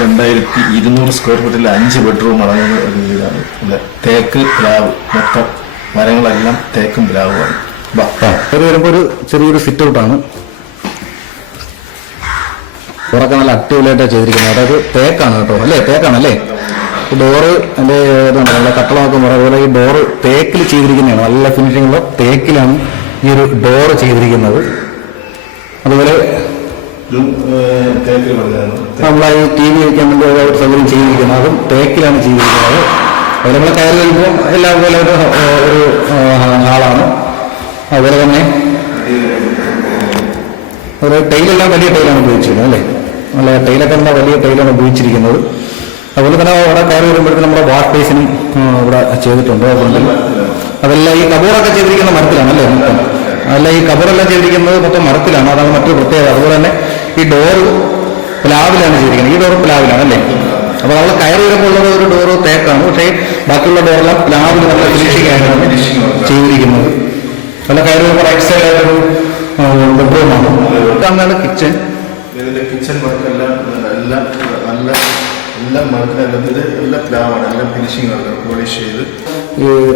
രണ്ടായിരത്തി ഇരുന്നൂറ് സ്ക്വയർ ഫീറ്റിൽ അഞ്ച് ബെഡ്റൂം അടങ്ങുന്ന ഒരു വീടാണ്. അല്ലെ? തേക്ക് പ്ലാവ് മൊത്തം മരങ്ങളെല്ലാം തേക്കും പ്ലാവുമാണ് അത് വരുമ്പോൾ ഒരു ചെറിയൊരു സിറ്റ് ഔട്ടാണ് പുറക്കെ നല്ല അടിപൊളിയായിട്ടാണ് ചെയ്തിരിക്കുന്നത്. അതായത് തേക്കാണ് കേട്ടോ. അല്ലേ? തേക്കാണ് അല്ലേ? ഡോറ് എന്റെ ഇതാണ് നല്ല കട്ടളമൊക്കെ പറയും അതുപോലെ ഈ ഡോറ് തേക്കിൽ ചെയ്തിരിക്കുന്നതാണ്. നല്ല ഫിനിഷിങ്ങുള്ള തേക്കിലാണ് ഈ ഒരു ഡോറ് ചെയ്തിരിക്കുന്നത്. അതുപോലെ തേക്കിൽ പറഞ്ഞതാണ് നമ്മളെ ഈ ടി വി വയ്ക്കാൻ വേണ്ടി ഒരു സൗകര്യം ചെയ്തിരിക്കുന്നത്. അതും തേക്കിലാണ് ചെയ്തിരിക്കുന്നത്. അത് നമ്മൾ കയറി വരുമ്പോൾ എല്ലാം പോലെ ഒരു ഒരു ഹാളാണ്. അതുപോലെ തന്നെ ഒരു ടൈലെല്ലാം വലിയ ടൈലാണ് ഉപയോഗിച്ചിരിക്കുന്നത് അല്ലേ? നല്ല ടൈലൊക്കെ എന്താ വലിയ ടൈലാണ് ഉപയോഗിച്ചിരിക്കുന്നത്. അതുപോലെ തന്നെ അവിടെ കയറി വരുമ്പോഴത്തേക്കും നമ്മുടെ വാഷ് ബേസിനും ഇവിടെ ചെയ്തിട്ടുണ്ട് അതുകൊണ്ട്. അതെല്ലാം ഈ കബോറൊക്കെ ചെയ്തിരിക്കുന്ന മരത്തിലാണ് അല്ലേ? അല്ല ഈ കബറെല്ലാം ചെയ്തിരിക്കുന്നത് മൊത്തം മരത്തിലാണ്. അതാണ് മറ്റൊരു പ്രത്യേകത. അതുപോലെ തന്നെ ഈ ഡോറ് പ്ലാവിലാണ് ചെയ്തിരിക്കുന്നത് ഈ ഡോറ് പ്ലാവിലാണ് അല്ലേ അപ്പോൾ നമ്മൾ കയറി വരുമ്പോൾ ഉള്ളത് ഒരു ഡോറ് തേക്കാണ്. പക്ഷേ ബാക്കിയുള്ള ഡോറെല്ലാം പ്ലാവിൽ നമ്മൾ ഫിനിഷിംഗ് ആയിട്ടാണ് ചെയ്തിരിക്കുന്നത്. നല്ല കയറി വരുമ്പോൾ റൈറ്റ് സൈഡിലായിട്ടൊരു ബെഡ്റൂമാണ്. ഇതാണ് കിച്ചൺ ഇതിന്റെ കിച്ചൺ വർക്ക് എല്ലാം എല്ലാം നല്ല എല്ലാം മരത്തിനെല്ലാം ഇത് എല്ലാം പ്ലാവാണ്. എല്ലാം ഫിനിഷിംഗ് ആണ്. പോളിഷ് ചെയ്ത്.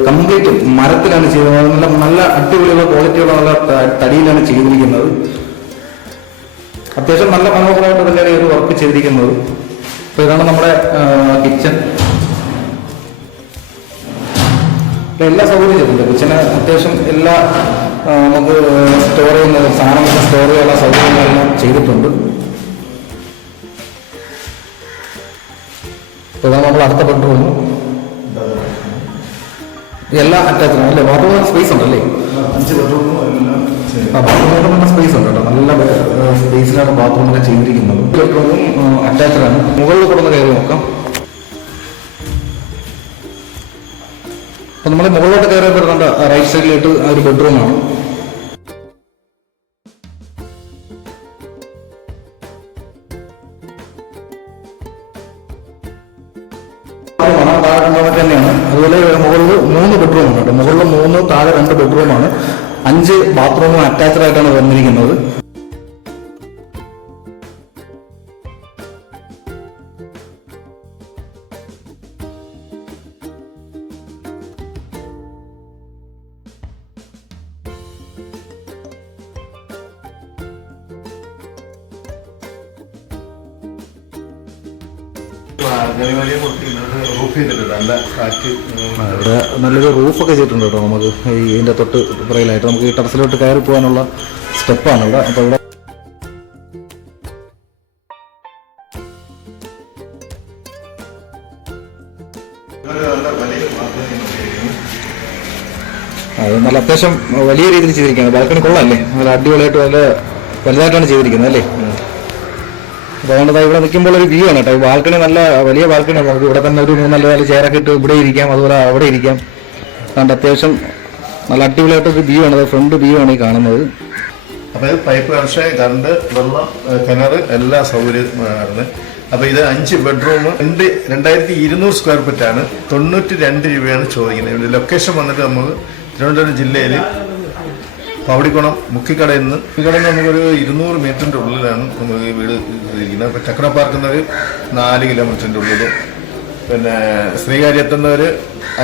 കംപ്ലീറ്റ് മരത്തിലാണ് ചെയ്തത്. നല്ല നല്ല അടിപൊളിയുള്ള ക്വാളിറ്റിയുള്ള നല്ല തടിയിലാണ് ചെയ്തിരിക്കുന്നത്. അത്യാവശ്യം നല്ല മനോഹരമായിട്ട് തന്നെയാണ് ഈ ഒരു വർക്ക് ചെയ്തിരിക്കുന്നത്. അപ്പോൾ ഇതാണ് നമ്മുടെ കിച്ചൺ എല്ലാ സൗകര്യം കിച്ചന് അത്യാവശ്യം എല്ലാ നമുക്ക് സ്റ്റോർ ചെയ്യുന്ന സാധനങ്ങളൊക്കെ സ്റ്റോർ ചെയ്യാനുള്ള സൗകര്യങ്ങളെല്ലാം ചെയ്തിട്ടുണ്ട്. ഇതാണ് നമ്മൾ അടുത്ത ബെഡ്റൂം എല്ലാ അറ്റാച്ച്ഡ് അല്ലേ? ബാത്റൂമിന് സ്പേസ് ഉണ്ടല്ലേ? അഞ്ച് ബെഡ്റൂമും ആ സ്പേസ് ഉണ്ട് കേട്ടോ. നല്ല സ്പേസിലാണ് ബാത്റൂമൊക്കെ ചെയ്തിരിക്കുന്നത്. അറ്റാച്ച്ഡ് ആണ്. മുകളിൽ കൊടുന്ന് കയറി നോക്കാം. അപ്പൊ നമ്മൾ മുകളിലോട്ട് കയറി വരുന്നുണ്ട് റൈറ്റ് സൈഡിലായിട്ട് ആ ഒരു ബെഡ്റൂമാണ് തന്നെയാണ്. അതുപോലെ മുകളിൽ മൂന്ന് ബെഡ്റൂമാണ് കേട്ടോ. മുകളിൽ മൂന്ന് താഴെ രണ്ട് ബെഡ്റൂമാണ് അഞ്ച് ബാത്റൂമും അറ്റാച്ച്ഡ് ആയിട്ടാണ് വന്നിരിക്കുന്നത്. ഇവിടെ നല്ലൊരു റൂഫൊക്കെ ചെയ്തിട്ടുണ്ട് കേട്ടോ നമുക്ക്. ഈ ഇതിന്റെ തൊട്ട് പുറകിലായിട്ട് നമുക്ക് ഈ ടെറസിലോട്ട് കയറി പോകാനുള്ള സ്റ്റെപ്പാണ് ഇവിടെ. അപ്പോൾ ഇവിടെ നല്ല അത്യാവശ്യം വലിയ രീതിയിൽ ചെയ്തിരിക്കുകയാണ്. ബാൽക്കണി കൊള്ളാം അല്ലേ? നല്ല അടിപൊളിയായിട്ട് നല്ല വലുതായിട്ടാണ് ചെയ്തിരിക്കുന്നത് അല്ലേ? അതുകൊണ്ട് ഇവിടെ നിൽക്കുമ്പോൾ ഒരു വ്യൂ ആണ് കേട്ടോ. ബാൽക്കണി നല്ല വലിയ ബാൽക്കണിയാണ് നമുക്ക് ഇവിടെ തന്നെ ഒരു നല്ല നല്ല ചെയറൊക്കെ ഇട്ട് ഇവിടെ ഇരിക്കാം അതുപോലെ അവിടെ ഇരിക്കാം. അതുകൊണ്ട് അത്യാവശ്യം നല്ല അടിപൊളിയായിട്ട് ഒരു വ്യൂ ആണ്. ഫ്രണ്ട് വ്യൂ ആണ് ഈ കാണുന്നത്. അപ്പോൾ പൈപ്പ് കണക്ഷൻ കറണ്ട് വെള്ളം കിണർ എല്ലാ സൗകര്യമാണ് അപ്പോൾ ഇത് അഞ്ച് ബെഡ്റൂം രണ്ട് രണ്ടായിരത്തി ഇരുന്നൂറ് സ്ക്വയർ ഫീറ്റ് ആണ്. തൊണ്ണൂറ്റി രണ്ട് രൂപയാണ് ചോദിക്കുന്നത്. ലൊക്കേഷൻ വന്നിട്ട് നമുക്ക് തിരുവനന്തപുരം ജില്ലയിൽ പവടിക്കുളം മുക്കിക്കടയിൽ നിന്ന് മുക്കിക്കടയിൽ നിന്ന് നമുക്കൊരു ഇരുന്നൂറ് മീറ്ററിന്റെ ഉള്ളിലാണ് നമുക്ക് ഈ വീട് ഇരിക്കുന്നത്. അപ്പൊ ചക്ര പാർക്കുന്ന ഒരു നാല് കിലോമീറ്ററിന്റെ ഉള്ളിൽ പിന്നെ ശ്രീകാര്യത്തുന്ന ഒരു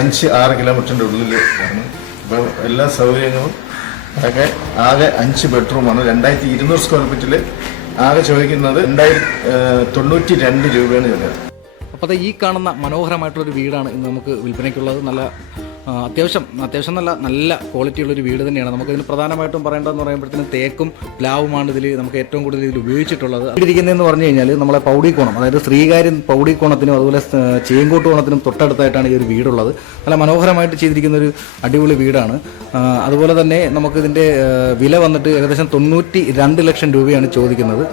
അഞ്ച് ആറ് കിലോമീറ്ററിന്റെ ഉള്ളിൽ ആണ്. അപ്പോൾ എല്ലാ സൗകര്യങ്ങളും അതൊക്കെ ആകെ അഞ്ച് ബെഡ്റൂമാണ് രണ്ടായിരത്തി ഇരുന്നൂറ് സ്ക്വയർ ഫീറ്റിൽ ആകെ ചോദിക്കുന്നത് രണ്ടായിരത്തി തൊണ്ണൂറ്റി രണ്ട് രൂപയാണ് ചോദിക്കുന്നത് അപ്പോൾ ഈ കാണുന്ന മനോഹരമായിട്ടുള്ളൊരു വീടാണ് ഇന്ന് നമുക്ക് വിൽപ്പനയ്ക്കുള്ളത്. നല്ല അത്യാവശ്യം അത്യാവശ്യം നല്ല നല്ല ക്വാളിറ്റിയുള്ള ഒരു വീട് തന്നെയാണ്. നമുക്ക് ഇതിന് പ്രധാനമായിട്ടും പറയേണ്ടതെന്ന് പറയുമ്പോഴത്തേനും തേക്കും പ്ലാവുമാണ് ഇതിൽ നമുക്ക് ഏറ്റവും കൂടുതൽ ഇതിൽ ഉപയോഗിച്ചിട്ടുള്ളത്. ഇരിക്കുന്നതെന്ന് പറഞ്ഞു കഴിഞ്ഞാൽ നമ്മളെ പൗടിക്കോണം അതായത് ശ്രീകാര്യം പൗടിക്കോണത്തിനും അതുപോലെ ചേങ്കോട്ട് കോണത്തിനും തൊട്ടടുത്തായിട്ടാണ് ഈ ഒരു വീടുള്ളത്. നല്ല മനോഹരമായിട്ട് ചെയ്തിരിക്കുന്ന ഒരു അടിപൊളി വീടാണ്. അതുപോലെ തന്നെ നമുക്കിതിന്റെ വില വന്നിട്ട് ഏകദേശം തൊണ്ണൂറ്റി രണ്ട് ലക്ഷം രൂപയാണ് ചോദിക്കുന്നത്.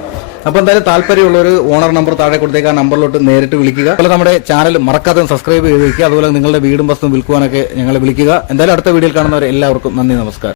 അപ്പോൾ എന്തായാലും താല്പര്യമുള്ളവർ ഓണർ നമ്പർ താഴെ കൊടുത്തേക്ക് ആ നമ്പറിലോട്ട് നേരിട്ട് വിളിക്കുക. അതുപോലെ നമ്മുടെ ചാനൽ മറക്കാതെ സബ്സ്ക്രൈബ് ചെയ്ത് വയ്ക്കുക അതുപോലെ നിങ്ങളുടെ വീടും വസ്തുവും വിൽക്കുവാനൊക്കെ ഞങ്ങളെ വിളിക്കുക. എന്തായാലും അടുത്ത വീഡിയോയിൽ കാണുന്നവരെ എല്ലാവർക്കും നന്ദി നമസ്കാരം.